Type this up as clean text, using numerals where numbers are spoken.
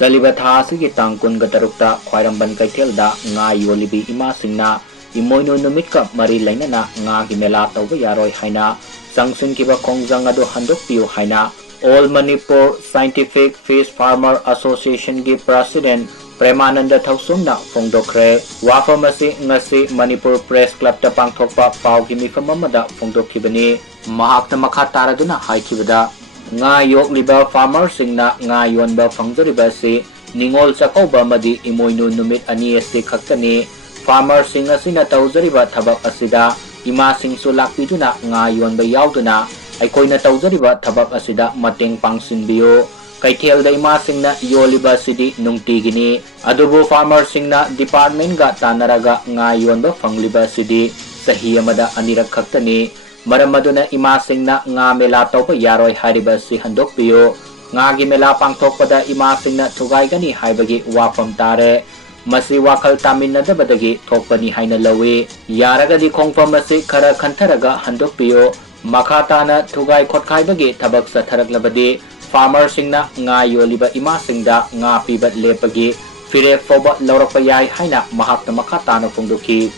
Saliba tha asigi tang kun gatarukta Khwairamband Keithelda nga Yollibi Ema Singna imoino numitka mari lainana Ngagi Mela tauba yaroi haina sangsunkiba Khongjang adu Handokpiu haina All Manipur Scientific Fish Farmer Association gi President Premananda Thausumna Fongdokre Wafamasi ngasi Manipur Press Club ta pangthokpa paugi mifam amada fongdokhibani mahakna makha taraduna haikibada nga yokliba farmer singna nga yonba fangjariba si ningol chakauba madi imoinu numit ani ase khaktani farmer singa sina taujariba thabak asida ima singsu lakpiduna nga yonba yauduna aikoina taujariba thabak asida mateng pangsinbiyo Keithelda Ema Singna Yolliba sidi nungtigini adubu farmer singna department ga tanaraga nga yonba fangliba sidi sahi amada anirak khaktani Maramaduna Ema Singna nga Mela taupa yaroi hariba si Handokpiu Ngagi Mela pangthokpada Ema Singna thugaigani haibagi wafam tare masi wakal taminadabadagi thokpani haina lawi yaragadi khongfam masi khara khantaraga Handokpiu makhatana thugai khotkhaibagi thabak satharaklabadi farmer singna nga yoliba Ema Singda nga pibat lepagi fire foba laurakpa yai haina mahakna makhatana phongdokhi